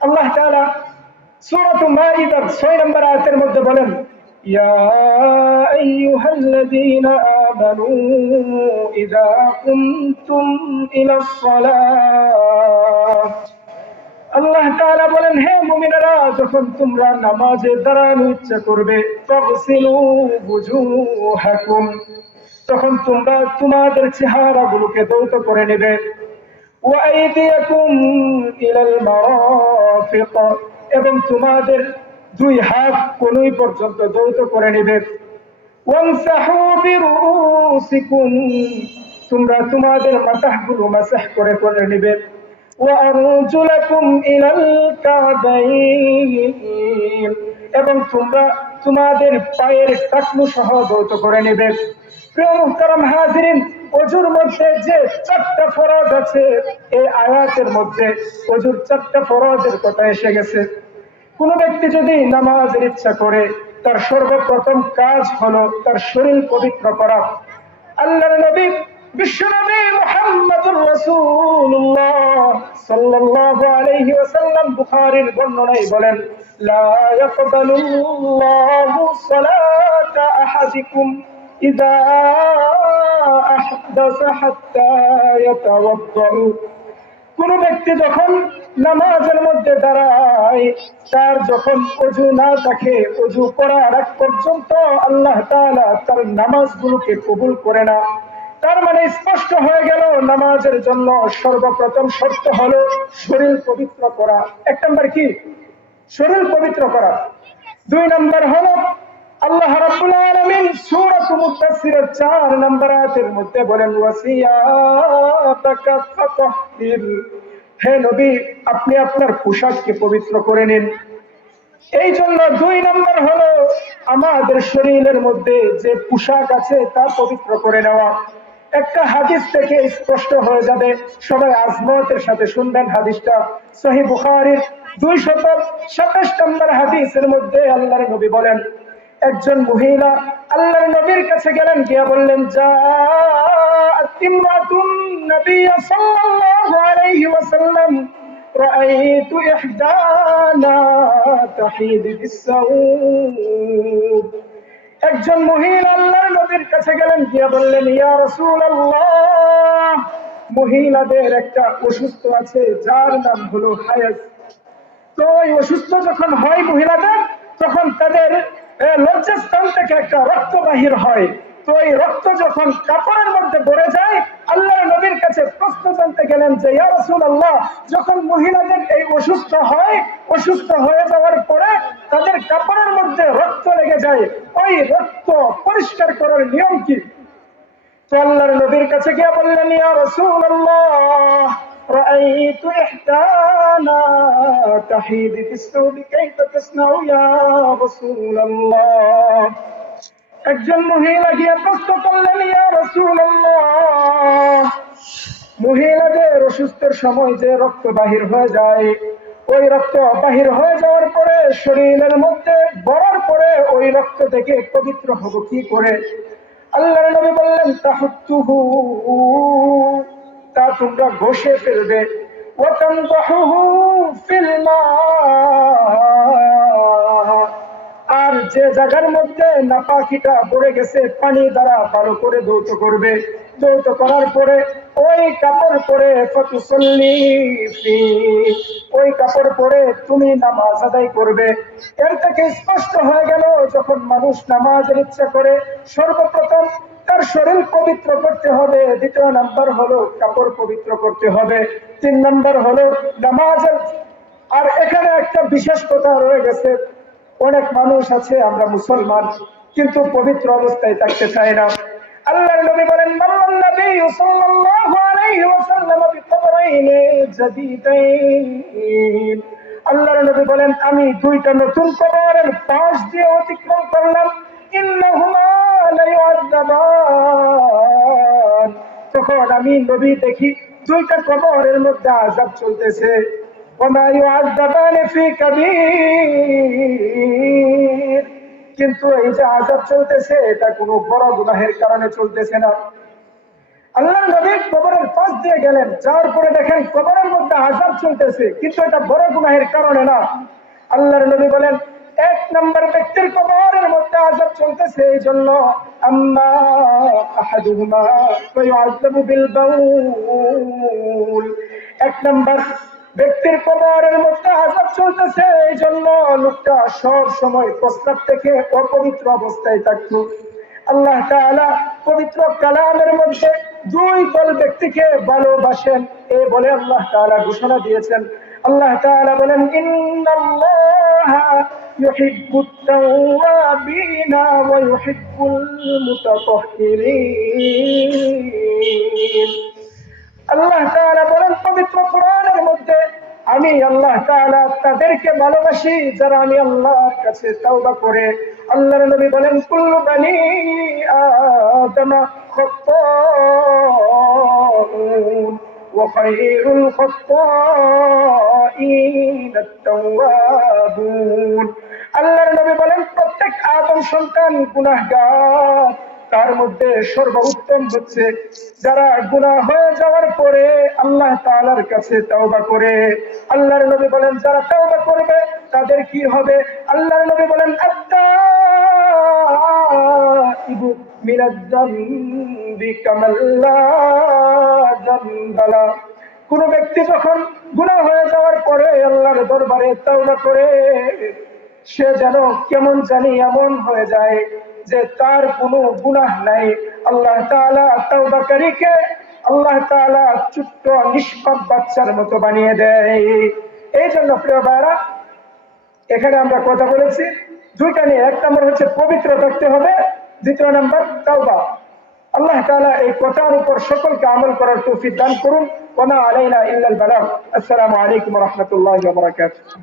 আল্লাহ তাআলা সূরা মাইদার 6 নম্বর আয়াতের মধ্যে বলেন, ইয়া আইয়ুহাল্লাযীনা আমানু ইযা কুমতুম ইলাস সালাহ। আল্লাহ তাআলা বলেন, হে মুমিনেরা, যখন তোমরা নামাজে দাঁড়ানো ইচ্ছা করবে, ফাগসিলু বুজুহাকুম, তখন তোমরা তোমাদের চেহারাগুলোকে ধৌত করে নেবে, ওয়া আইদিয়াকুম ইলাল মারাফিক, এবং তোমাদের দুই হাত কনুই পর্যন্ত ধৌত করে নেবে, ওয়ামসাহু বিরুসিকুম, তোমরা তোমাদের মাথাগুলো মাসাহ করে করে নেবে, ওয়া আরজুলাকুম ইলাল কাবাইন, এবং তোমরা তোমাদের পায়ের টাকনু সহ ধৌত করে নেবে। প্রিয় মুহতারাম হাজিরিন, ওযুর মধ্যে যে 4টা ফরজ আছে, এই আয়াতের মধ্যে ওযুর 4টা ফরজের কথা এসে গেছে। কোন ব্যক্তি যদি নামাজের ইচ্ছা করে, তার সর্বপ্রথম কাজ হলো তার শরীর পবিত্র করা। আল্লাহর নবী বিশ্বনবী মুহাম্মদুর রাসূলুল্লাহ সাল্লাল্লাহু আলাইহি ওয়াসাল্লাম বুখারীর বর্ণনায় বলেন, লা ইয়াকবালুল্লাহু সালাতা আহাদিকুম ইযা আহদাসা হাত্তা ইয়াতাওয়াদ্দা। কোন ব্যক্তি যখন নামাজের মধ্যে দাঁড়ায়, তার যখন ওযু না থাকে, ওযু করার আগ পর্যন্ত আল্লাহ তাআলা তার নামাজগুলোকে কবুল করে না। তার মানে স্পষ্ট হয়ে গেল, নামাজের জন্য সর্বপ্রথম শর্ত হলো শরীর পবিত্র করা। 1 নম্বর কি? শরীর পবিত্র করা। 2 নম্বর হলো আল্লাহ রাব্বুল আলামিন সূরা মুদাসসিরের 4 নম্বর আয়াতের মধ্যে বলেন, ওয়াসিয়াতাকা ফাতাহহির, হে নবী, আপনি আপনার পোশাককে পবিত্র করে নিন। এই জন্য 2 নম্বর হলো আমাদের শরীরের মধ্যে যে পোশাক আছে তা পবিত্র করে নেওয়া। একটা হাদিস থেকে স্পষ্ট হয়ে যাবে, সবাই আজমতের সাথে শুনবেন হাদিসটা। সহিহ বুখারীর 227 নম্বর হাদিসের মধ্যে আল্লাহর নবী বলেন, একজন মহিলা আল্লাহর নবীর কাছে গেলেন, গিয়া বললেন, জাআত ইমরাতুন নবী সাল্লাল্লাহু আলাইহি ওয়াসাল্লাম, রাআইতু ইহদানা তাহিদু বিসসাউব। একজন মহিলা আল্লাহর নবীর কাছে গেলেন, গিয়া বললেন, ইয়া রাসূলুল্লাহ, মহিলাদের একটা অসুস্থ আছে যার নাম হলো হায়েজ। তো এই অসুস্থ যখন হয় মহিলাদের, তখন তাদের লজ্জাস্থান থেকে একটা রক্ত বাহির হয়। তো এই রক্ত যখন কাপড়ের মধ্যে ভরে যায়, আল্লাহর নবীর কাছে প্রশ্ন জানতে গেলেন যে, ইয়া রাসূলুল্লাহ, যখন মহিলাদের এই অসুস্থ হয়, অসুস্থ হয়ে যাওয়ার পরে তাদের কাপড়ের মধ্যে রক্ত লেগে যায়, ওই রক্ত পরিষ্কার করার নিয়ম কি? তো আল্লাহর নবীর কাছে গিয়ে বললেন, ইয়া রাসূলুল্লাহ, রাআইতু ইহদানা তাহিদু বিসসাউব, কাইফা তাসনাউ ইয়া রাসূলুল্লাহ। একজন মহিলা গিয়ে প্রশ্ন করলেন, ইয়া রাসূলুল্লাহ, মহিলাদের অসুস্থের সময় যে রক্ত বাহির হয়ে যায়, ওই রক্ত বাহির হয়ে যাওয়ার পরে শরীরের মধ্যে ভরার পরে ওই রক্ত থেকে পবিত্র হব কি করে? আল্লাহর নবী বললেন, তাহুত্তুহু, তা তোমরা ঘষে ফেলবে, ওয়া তানদাহুহু ফিল মা, আর যে জায়গার মধ্যে নাপাকিটা পড়ে গেছে পানি দ্বারা ভালো করে ধৌত করবে। ধৌত করার পরে ওই কাপড় পরে ফাতুসাল্লি ফি, ওই কাপড় পরে তুমি নামাজ আদায় করবে। এর থেকে স্পষ্ট হয়ে গেল, যখন মানুষ নামাজের ইচ্ছা করে, সর্বপ্রথম তার শরীর পবিত্র করতে হবে, 2 নাম্বার হলো কাপড় পবিত্র করতে হবে, 3 নাম্বার হলো নামাজের। আর এখানে একটা বিশেষ কথা রয়ে গেছে, অনেক মানুষ আছে, আমরা মুসলমান কিন্তু পবিত্র অবস্থায় থাকতে চাই না। আল্লাহর নবী বলেন, মাল্লান নবী সাল্লাল্লাহু আলাইহি ওয়াসাল্লাম বিকবরাইনি জাদীদাইন, আল্লাহর নবী বলেন, আমি 2টা নতুন কবরের পাশ দিয়ে অতিক্রম করলাম, ইন্নাহুমা লা ইউআযাবান, তখন আমি নবী দেখি 2টা কবরের মধ্যে আযাব চলতেছে। ওমা ইউআযাবানি ফি কাবীর, কিন্তু এই যে আযাব চলতেছে এটা কোনো বড় গুনাহের কারণে চলতেছে না। আল্লাহর নবী কবরের পাশ দিয়ে গেলেন, যাওয়ার পরে দেখেন কবরের মধ্যে আযাব চলতেছে, কিন্তু এটা বড় গুনাহের কারণে না। আল্লাহর নবী বলেন, এক নম্বর ব্যক্তির কবরের মধ্যে আযাব চলতেছে এই জন্য, আম্মা আহাদুহুমা ফায়ুআযাবু বিল বাউল, এক নম্বর ব্যক্তির কবরের মধ্যে আযাব চলতেছে এই জন্য লোকটা সব সময় প্রস্রাব থেকে অপবিত্র অবস্থায় থাকতো। আল্লাহ তাআলা পবিত্র কালামের মধ্যে দুই দল ব্যক্তিকে ভালোবাসেন এ বলে আল্লাহ তাআলা ঘোষণা দিয়েছেন। আল্লাহ তাআলা বলেন, ইন্নাল্লাহা ইউহিব্বুত তাওয়াবিনা ওয়া ইউহিব্বুল মুতাতাহহিরিন। আল্লাহ তাআলা বলেন পবিত্র কোরআনের মধ্যে, আমি আল্লাহ তাআলা তাদেরকে ভালোবাসি যারা আমি আল্লাহর কাছে তাওবা করে। আল্লাহর নবী বলেন, কুল্লু বানি আদম খাত্তাউন ওয়া খায়রুল খাত্তাইন আত-তাওয়াবুন। আল্লাহর নবী বলেন প্রত্যেক আদম সন্তান গুনাহগার, তার মধ্যে সর্বোত্তম হচ্ছে যারা গুনাহ হয়ে যাওয়ার পরে আল্লাহ তাআলার কাছে তাওবা করে। আল্লাহর নবী বলেন যারা তাওবা করবে তাদের কি হবে? আল্লাহর নবী বলেন, আত-তাইবু মিনাজ-যামবি কামাল্লা যামবালা। কোন ব্যক্তি যখন গুনাহ হয়ে যাওয়ার পরে আল্লাহর দরবারে তাওবা করে, সে যেন কেমন জানি এমন হয়ে যায় যে তার কোনো গুনাহ নাই। আল্লাহ তাআলা তাওবাকারীকে আল্লাহ তাআলা ছোট্ট নিষ্পাপ বাচ্চার মতো বানিয়ে দেয়। এই জন্য প্রিয় ভাইরা, এখানে আমরা কথা বলেছি দুইটা নিয়ে, এক নম্বর হচ্ছে পবিত্র থাকতে হবে, দ্বিতীয় নম্বর তাওবা। আল্লাহ তাআলা এই কথার উপর সকলকে আমল করার তৌফিক দান করুন। ওয়া মা আলাইনা ইল্লাল বালাগ। আসসালামু আলাইকুম ওয়া রাহমাতুল্লাহি ওয়া বারাকাতুহু।